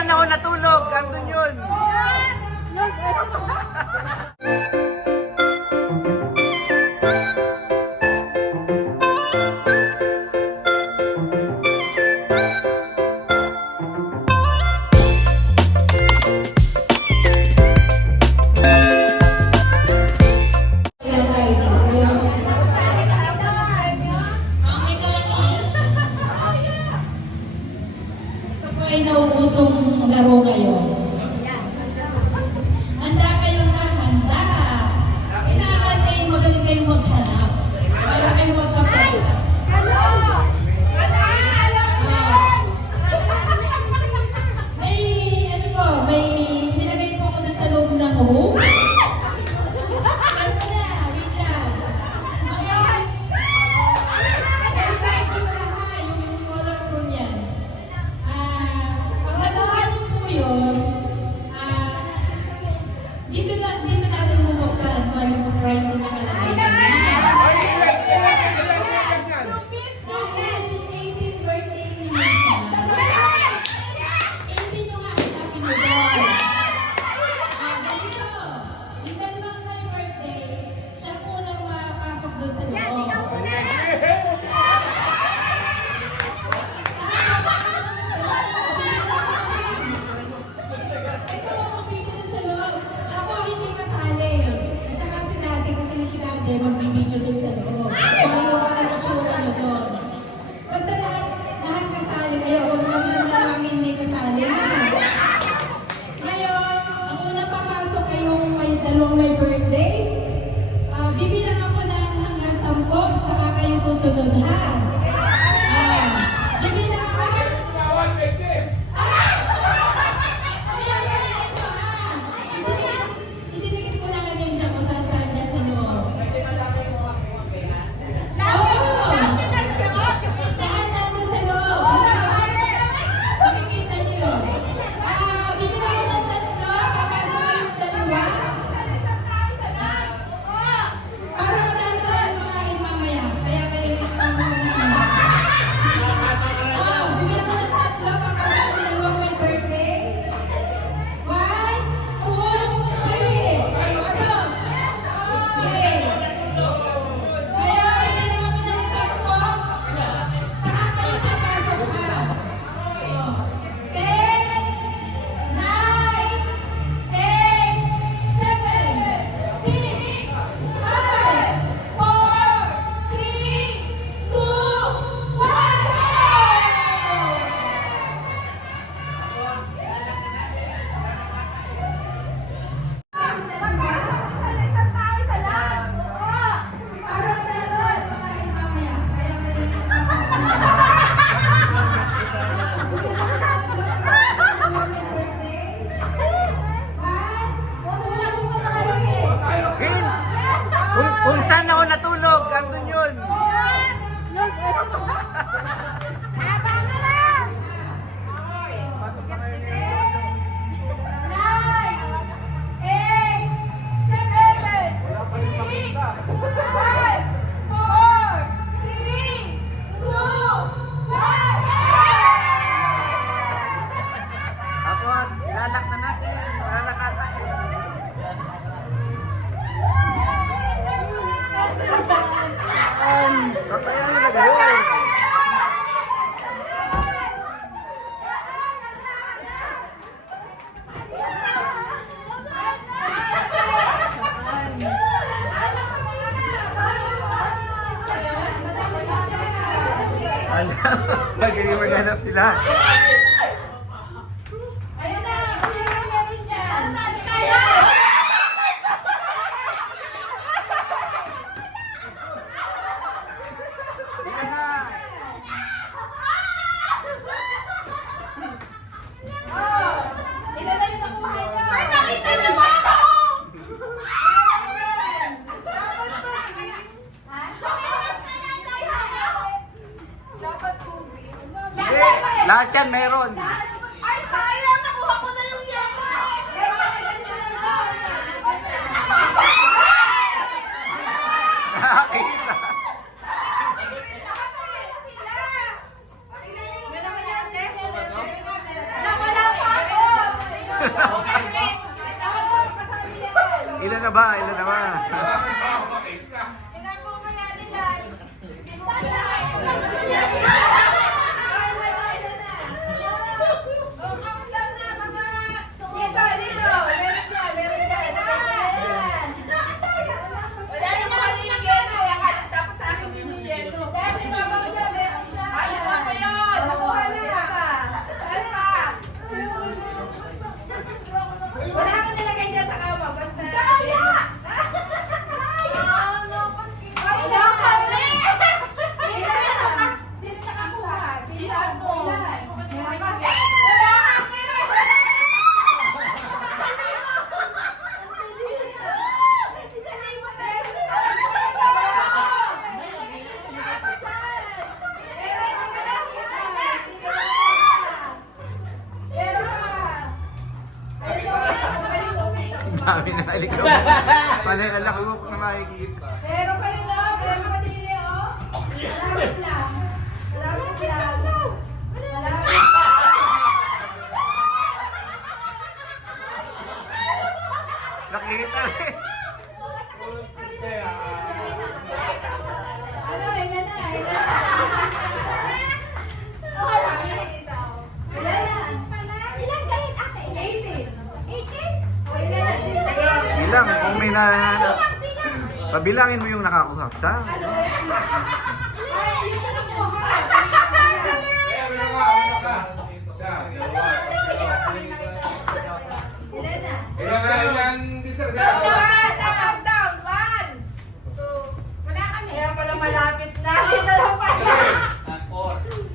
saan ako natulog? Andun yun. Ay nauusong laro ngayon. Handa kayo na, handa. Kailangan kayo magaling kayong maghanap para kayo magkapera. May nilagay po ako na sa loob ng room. Ano na, wait lang. Kalibahin ko na ha, yung color ko niyan. Yun, dito natin bubuksan kung ano yung price na nakalagay na dahil 18th birthday ni Mika. 18 yung sabi mo doon. Ganito, yung dalawang may birthday, siya munang mapasok doon sa loob. Magbibideo dun sa loob. Kung ano para itsura nyo doon. Basta lahat kasali kayo. Huwag lang hindi kasali na. Ngayon, ang unang papasok ay yung may dalawang may birthday. Bibilang ako ng hanggang 10, saka kayo susunod ha. Bibilang ako ng... Itinikit ko lang yung dyan ko sa dyan sa loob. Kung saan ako natulog, andun yun. Tapos, lalak na natin. Lalakad tayo. Kaya nilagay yun. Magaling maghanap sila. Ayun na, kuya na meron dyan. Ilan na yung nakuha niya? Ay, nakita niyo ba ako? Lahat yan meron. Ay, sayang! Nakuha ko na yung yelo! Nakakita. Nawala pa ako! na ba? Ilan na ba? Wala akong nilagay dyan sa kama. Basta... Ay, nakakali! Sino nakakuha? Sino nakakuha? Dami na aligaw. Panay alak mo na makikita. Pero kayo na, meron pa din eh, oh. Malapit lang. Malapit lang. Malapit. Nakita rin. Ano, ilan na, ilan na. Ilan na. Ilan kayo, ate? 18. 18? O, ilan na. Bilang, kung may nahanap. Pabilangin mo yung nakakuha. Sa? Ay, yun na nakuha. Ilan na? Kaya pala malapit na. Dito lang pala.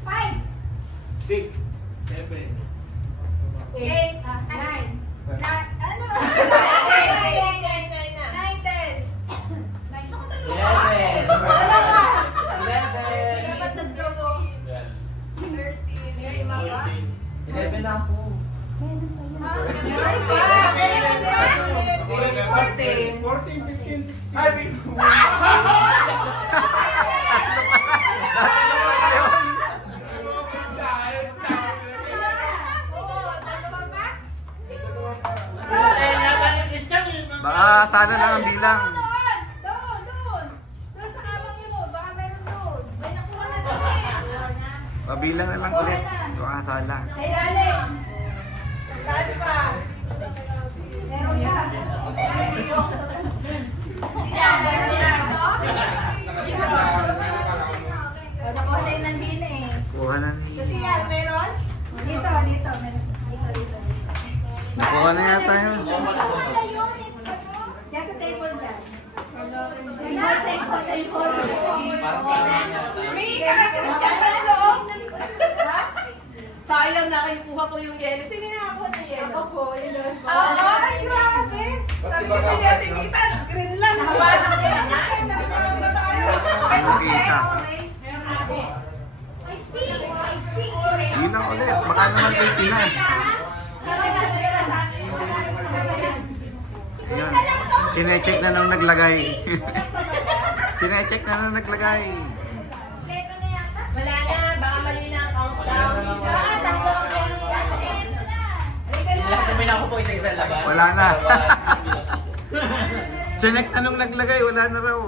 5. 6, 7, 8. 9. Ano? 11, Wala ka. 11, Dapat nagdo mo. 13. 11 na po. Ay pa. Meron na. 14, 15, 16. Ay, di ko. Baka sana lang ang bilang. Doon, doon. Doon sa kamang yun. Baka meron doon. May nakuha na doon eh. Pabilang na lang ulit. Baka sana. Sa ilalim. Saan pa? Meron ka. O, nakuha na yung nandito eh. Kuha na ni. Kasi yan, meron? Dito, dito. Meron. Dito, dito. Nakuha na yata yun. Diyan sa table dyan. Table. Humingi ka kay Christian tatlo. Sayang na kinukuha ko yung yelo. Sino nakakuha ng yelo? Ako po, yelo. Oo, ay grabe. Sabi kasi ni Ate Mita, green lang. Nakabahan ko yan. Nakabahan na tayo. Anong kita? Bilang ulit. Baka naman 30 na. Yan. Sinecheck na nung naglagay. Sinecheck na nung naglagay. Wala na, baka mali na ang countdown. Tatlo ang Lahat ako po isa-isa labas. Wala na. Sinecheck na nung naglagay. Wala na raw.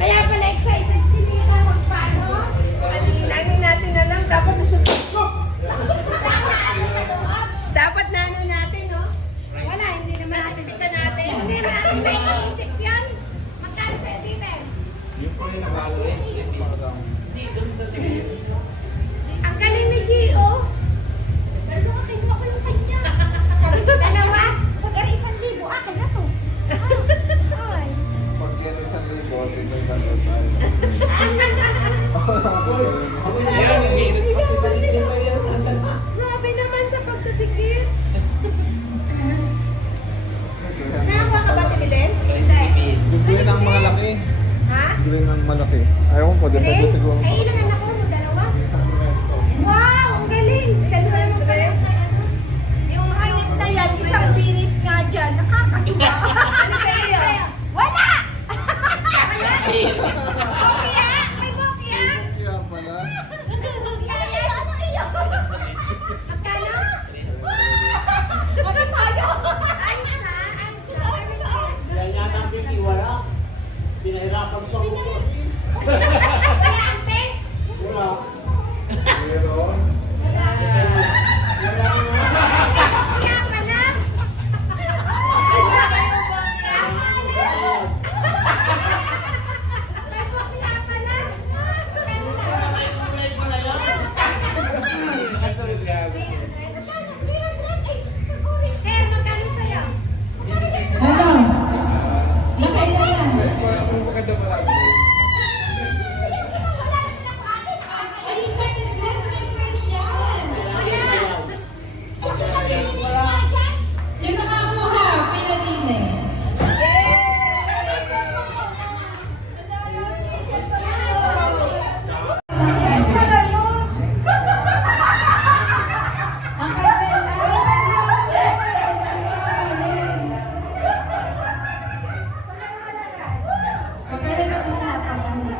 Kaya pala excited si Mina magpaano. Lagi natin alam, dapat nasunod ko. Sana ano sa loob. Dapat na ano natin, no? Wala, hindi naman natin ka natin. Hindi natin naiisip yan. Magkano sa editor? Ang galing ni Gio. Dalawa, kinuha ko yung kanya. Dalawa? Pag-ari 1,000. Akin na to. Ay. Pag yan isang libo, hindi may kalutan. Grabe naman sa pagtitikit. Nakakuha ka ba, Timiden? Green ang malaki. Ha? Green ang malaki. Ayaw ko, depende siguro. Ay, ilan anak ko? Dalawa? Wow! Ang galing! Si dalawa lang pala. Yung mainit na yan, isang pirit nga dyan. Nakakasuba. Ano sa'yo? Wala! Kopya! May kopya! Kaya pala. Kopya! Ano? Nakailan na? Ay, may French yan. Yung nakakuha, pila din eh. Ang kailan na, pagaling ka muna, pagaling.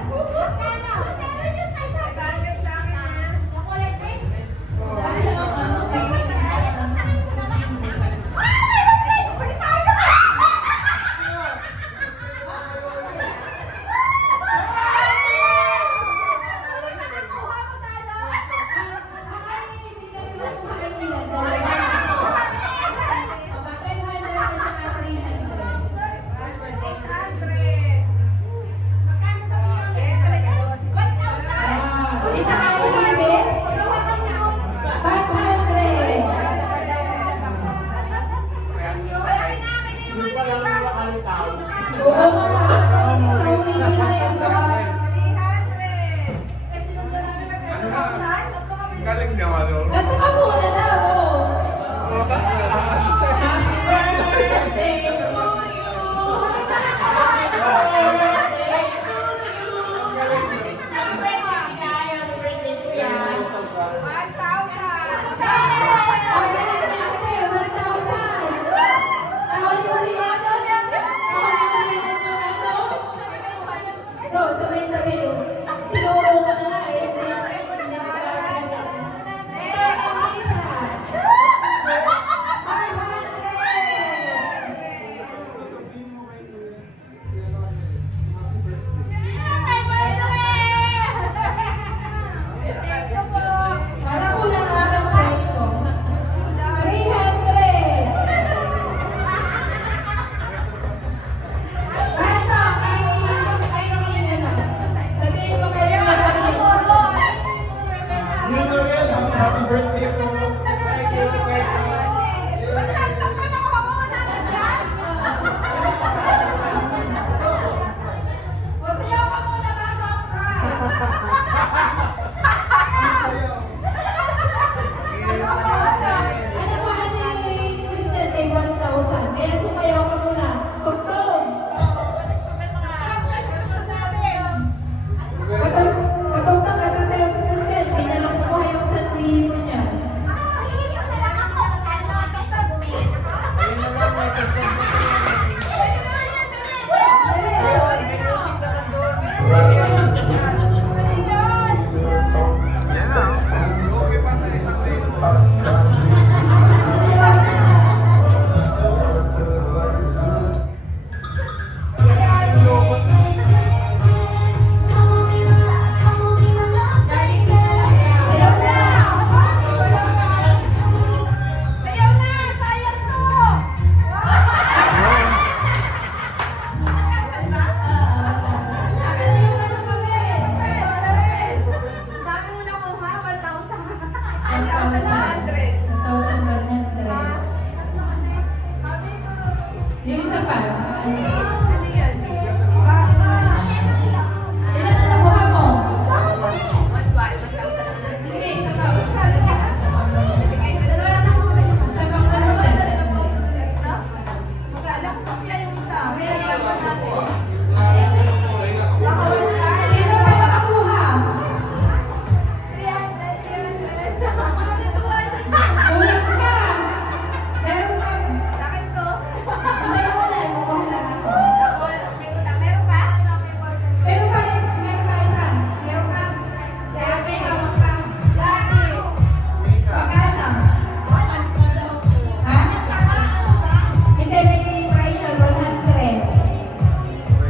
Oo nga. Sa ulitin na yan, baka. Galing naman, no? Kanta ka muna na, oo. Ang galing niya, ate, 1,000. Kahuli-hulihan. Kahuli-hulihan yung ano. Ito, sa may tabi. Tinuro ko na nga eh. Hindi ko kaya. Ito, ang isa. 500. Para kulang ang aking price ko. 300. Ano, kay ano? Sabihin mo kay Happy birthday po. O sayaw ka muna bago ang cry. Ano mo ni Kristen ay 1,000. Kaya sumayaw ka muna. Tugtog. Patugtog ka sa sayaw si Kristen. Pinalong ko yung 1,000 niya. Yan na. Yung isa pa. Ilan na nakuha mo? Sige, isa pa. Isa pang Sino pa nakakuha? Ulit ka! Meron pa. Hindi mo na, kukuha lang ako. Meron pa isa. Meron pa. Kaya may hawak pa. Pagkano? Ha? Hindi, may price siya, 100.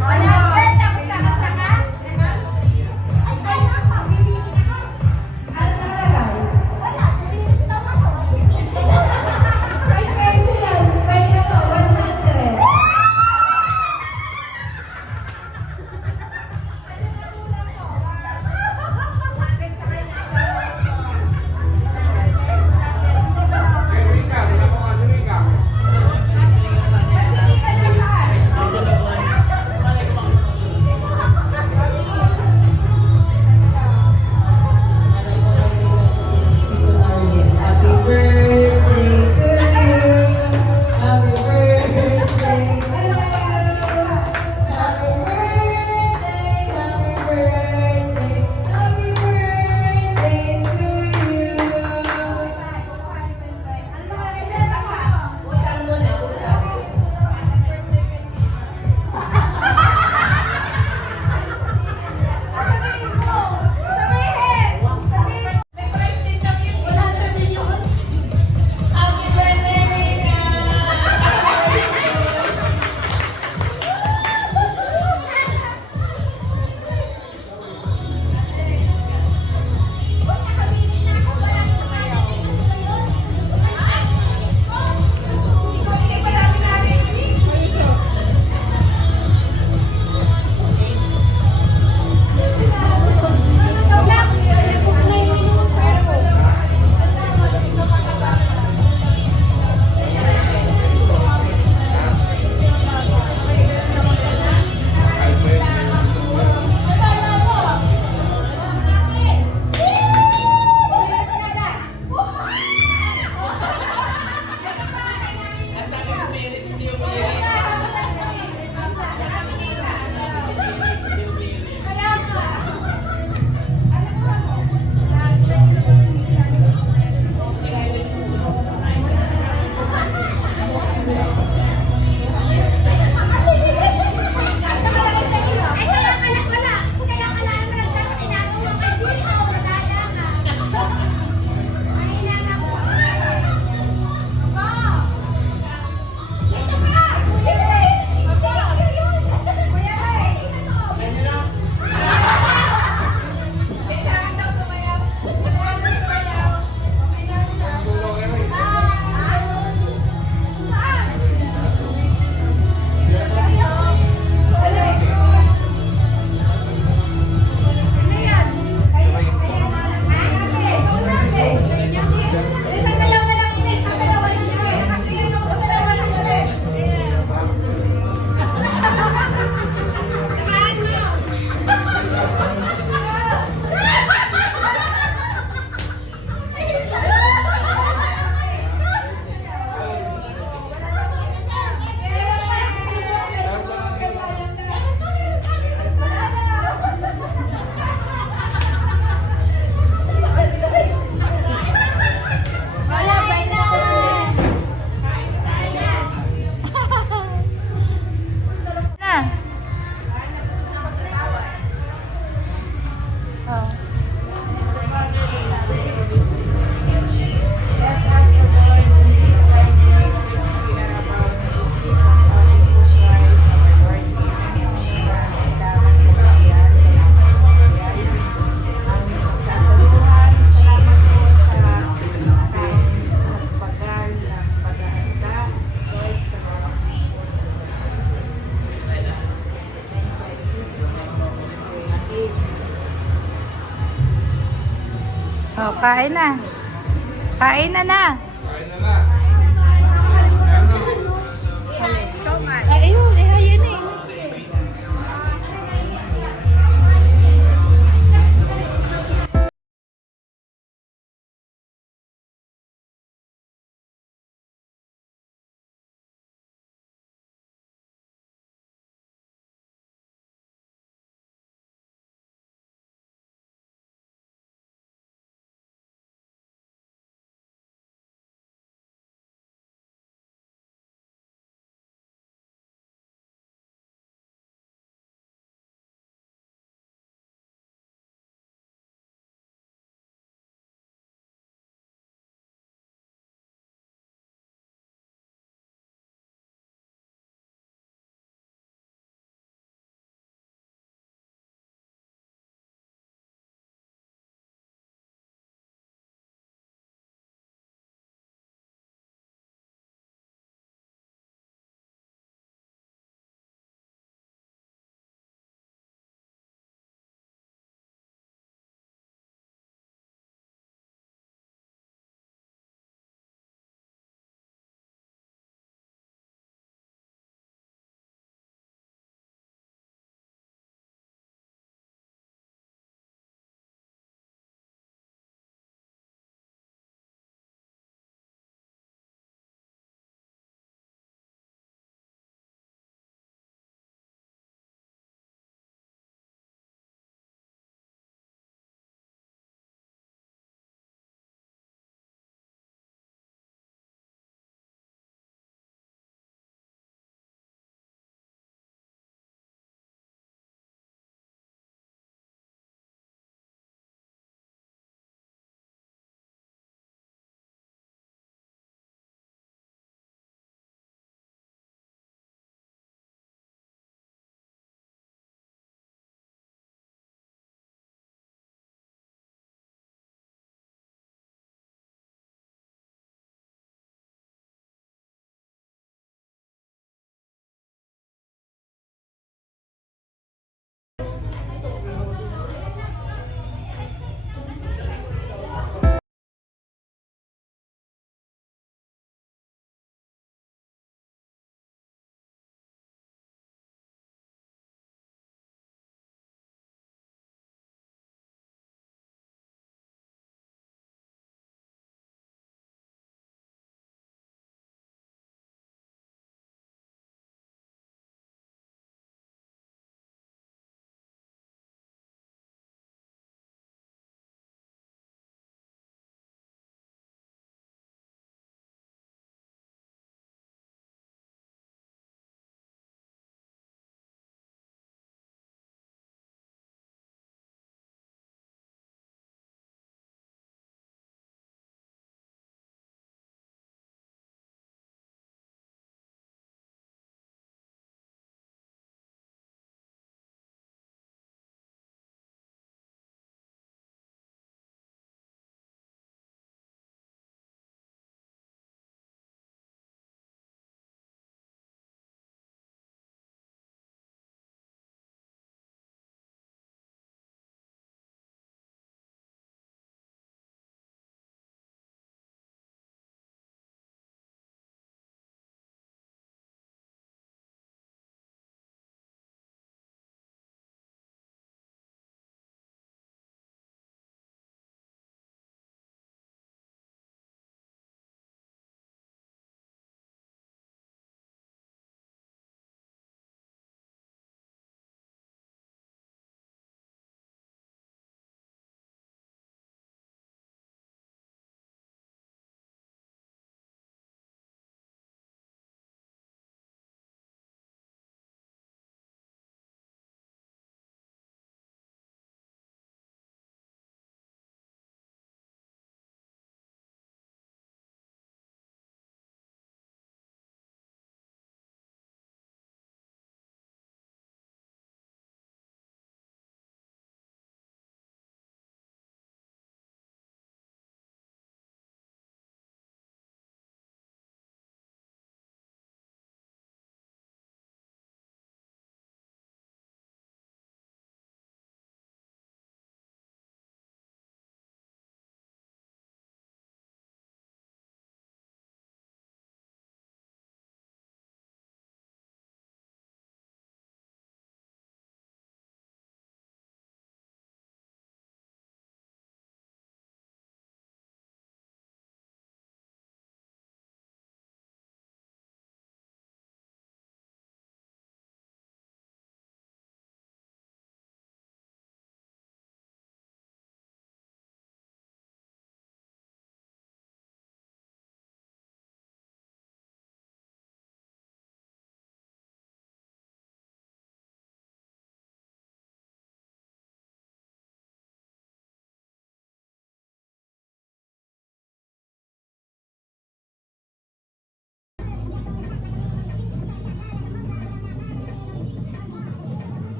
Oh, kain na. Kain na na.